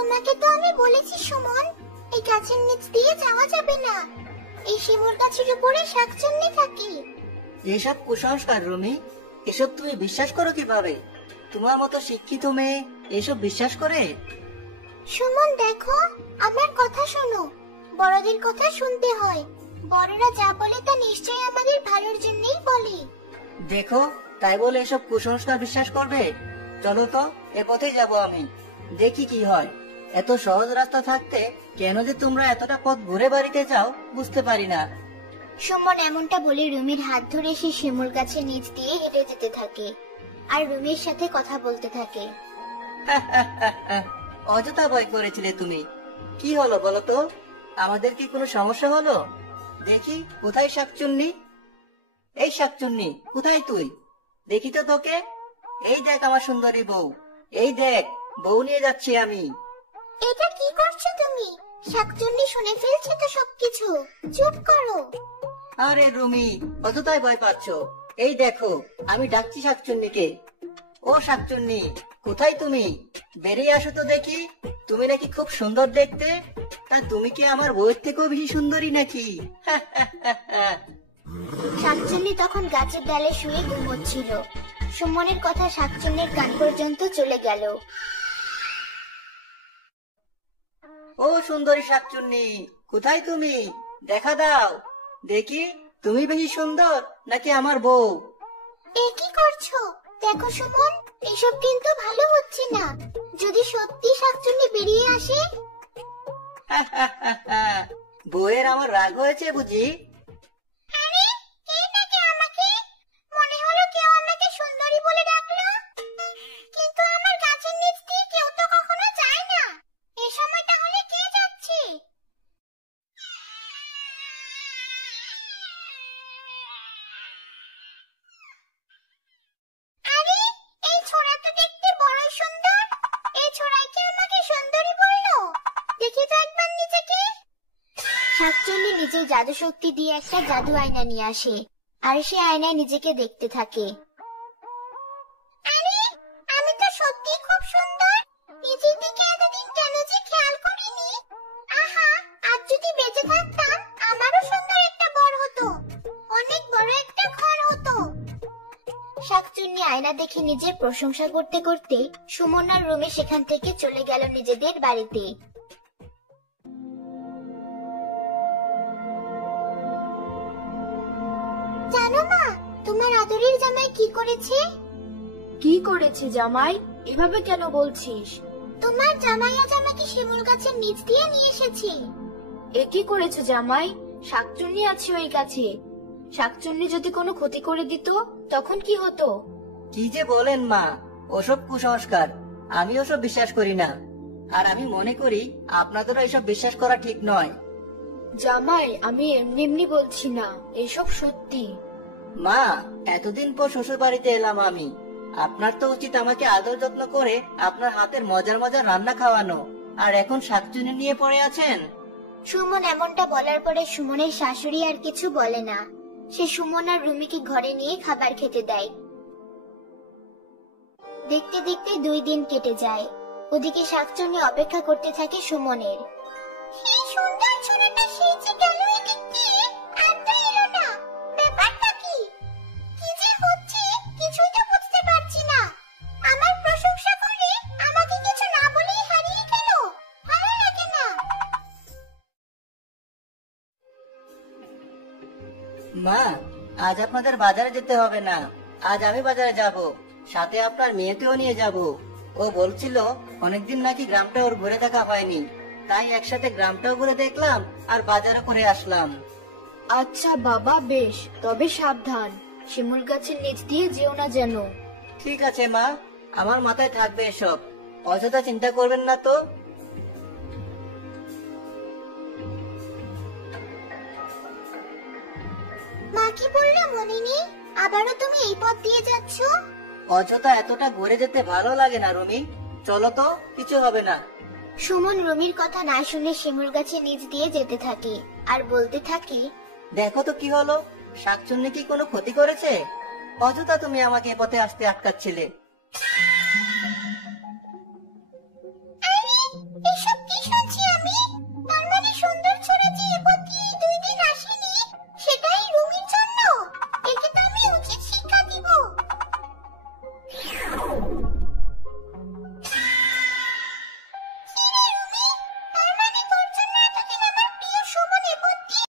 তোমাকে তো আমি বলেছি সুমন, এই গাছের নিচ দিয়ে যাওয়া যাবে না। এই শিমুল গাছের উপরে শাকচুন্নি থাকে। এসব কুসংস্কার রুমি, এসব তুমি বিশ্বাস করো কিভাবে? তোমার মতো শিক্ষিত মেয়ে এসব বিশ্বাস করে? সুমন দেখো, আমার কথা শোনো। বড়দের কথা শুনতে হয়। বড়রা যা বলে তা নিশ্চয়ই আমাদের ভালোর জন্যই বলে। দেখো, তাই বলে এসব কুসংস্কার বিশ্বাস করবে? চলো তো, এ পথেই যাবো আমি, দেখি কি হয়। এত সহজ রাস্তা থাকতে কেন যে তোমরা এতটা পথ ঘুরে বাড়িতে যাও বুঝতে পারি না। সুমন এমনটা বলে রুমির হাত ধরে সে শিমুল গাছের নিচ দিয়ে হেঁটে যেতে থাকে আর রুমির সাথে কথা বলতে থাকে। অযথা ভয় করেছিলে তুমি। কি হলো বলো তো? আমাদের কি কোনো সমস্যা হলো? দেখি কোথায় শাকচুন্নি? এই শাকচুন্নি, কোথায় তুই? দেখি তো তোকে। এই দেখ আমার সুন্দরী বউ, এই দেখ বউ নিয়ে যাচ্ছি আমি। এটা কি করছো তুমি? শাকচুন্নি শুনে ফেলছে তো সবকিছু, চুপ করো। আরে রুমি, অযথাই ভয় পাচ্ছ। এই দেখো আমি ডাকছি শাকচুন্নিকে। ও শাকচুন্নি, কোথায় তুমি? বেরিয়ে আসো তো দেখি। তুমি নাকি খুব সুন্দর দেখতে। তা তুমি কি আমার বউয়ের থেকেও বেশি সুন্দরী নাকি? শাকচুন্নি তখন গাছের ডালে শুয়ে ঘুমোচ্ছিল। সুমনের কথা শাকচুন্নির কান পর্যন্ত চলে গেল। ও সুন্দরী শাকচুন্নি, কোথায় তুমি? দেখা দাও দেখি, তুমি বেশি সুন্দর নাকি আমার বউ? এ কি করছো? দেখো সুমন, এসব কিন্তু ভালো হচ্ছে না। যদি সত্যি শাকচুন্নি বেরিয়ে আসে? বউয়ের আমার রাগ হয়েছে বুঝি? আরে, কে ডাকে আমাকে? মনে হলো কেউ আমাকে সুন্দরী বলে ডাকলো। কিন্তু আমার গাছের নিচ দিয়ে কেউ তো কখনো যায় না। এই সময় তাহলে কে যাচ্ছে? আরে, এই ছোড়া তো দেখতে বড়ই সুন্দর। এই ছোড়াই কি আমাকে সুন্দরী বললো? দেখি তো একবার নিজেকে। শাকচুন্নি নিজের জাদু শক্তি দিয়ে একটা জাদু আয়না নিয়ে আসে আর সে আয়নায় নিজেকে দেখতে থাকে। আরে, আমি তো সত্যি খুব সুন্দর। নিজের দিকে এতদিন কেন যে খেয়াল করিনি। আহা, আজ যদি বেঁচে থাকতাম আমারও সুন্দর একটা বর হতো, অনেক বড় একটা ঘর হতো। শাকচুন্নি আয়না দেখে নিজের প্রশংসা করতে করতে সুমন আর রুমি সেখান থেকে চলে গেল নিজেদের বাড়িতে। জানো মা, তোমার আদরের জামাই কি করেছে? কি করেছে জামাই? এভাবে কেন বলছিস? তোমার জামাই আজ আমাকে শিমুল গাছের নিচ দিয়ে নিয়ে এসেছে। এ কি করেছে জামাই? শাকচুন্নি আছে ওই গাছে। শাকচুন্নি যদি কোনো ক্ষতি করে দিত তখন কি হতো? কি যে বলেন মা, ওসব কুসংস্কার। আমি ওসব বিশ্বাস করি না। আর আমি মনে করি আপনাদেরও এসব বিশ্বাস করা ঠিক নয়। জামাই, আমি এমনি এমনি বলছি না, এসব সত্যি। মা, এতদিন পর শ্বশুর বাড়িতে এলাম আমি। আপনার তো উচিত আমাকে আদর যত্ন করে আপনার হাতের মজার মজার রান্না খাওয়ানো। আর এখন শাকচুন্নি নিয়ে পড়ে আছেন। সুমন এমনটা বলার পরে সুমনের শাশুড়ি আর কিছু বলে না। সে সুমন আর রুমিকে ঘরে নিয়ে খাবার খেতে দেয়। দেখতে দেখতে 2 দিন কেটে যায়। ওদিকে শাকচুন্নি অপেক্ষা করতে থাকে সুমনের। এই সুন্দর ছোড়াটা সেই যে গেল এদিকে, আর তো এলো না। ব্যাপারটা কি? কি যে হচ্ছে কিছুই তো বুঝতে পারছি না। আমার প্রশংসা করে আমাকে কিছু না বলেই হারিয়ে গেল। ভালো লাগে না। মা, আজ আপনাদের বাজারে যেতে হবে না। আজ আমি বাজারে যাব, সাথে আপনার মেয়েকেও নিয়ে যাব। ও বলছিল অনেকদিন নাকি গ্রামটা ওর ঘুরে দেখা হয়নি, তাই একসাথে গ্রামটাও ঘুরে দেখলাম আর বাজারও করে আসলাম। আচ্ছা বাবা, বেশ, তবে সাবধান, শিমুল গাছের নিচ দিয়ে যেও না যেন। ঠিক আছে মা, আমার মাথায় থাকবে এসব। অযথা চিন্তা করবেন না তো। মা কি বললো মনিনি? আবারও তুমি এই পথ দিয়ে যাচ্ছ? অযথা এতটা ঘুরে যেতে ভালো লাগে না রুমি। চলো তো, কিছু হবে না। সুমন রুমির কথা না শুনে শিমুল গাছের নিচ দিয়ে যেতে থাকে আর বলতে থাকে, দেখো তো কি হলো, শাকচুন্নি কি কোনো ক্ষতি করেছে? অযথা তুমি আমাকে এ পথে আসতে আটকাচ্ছিলে।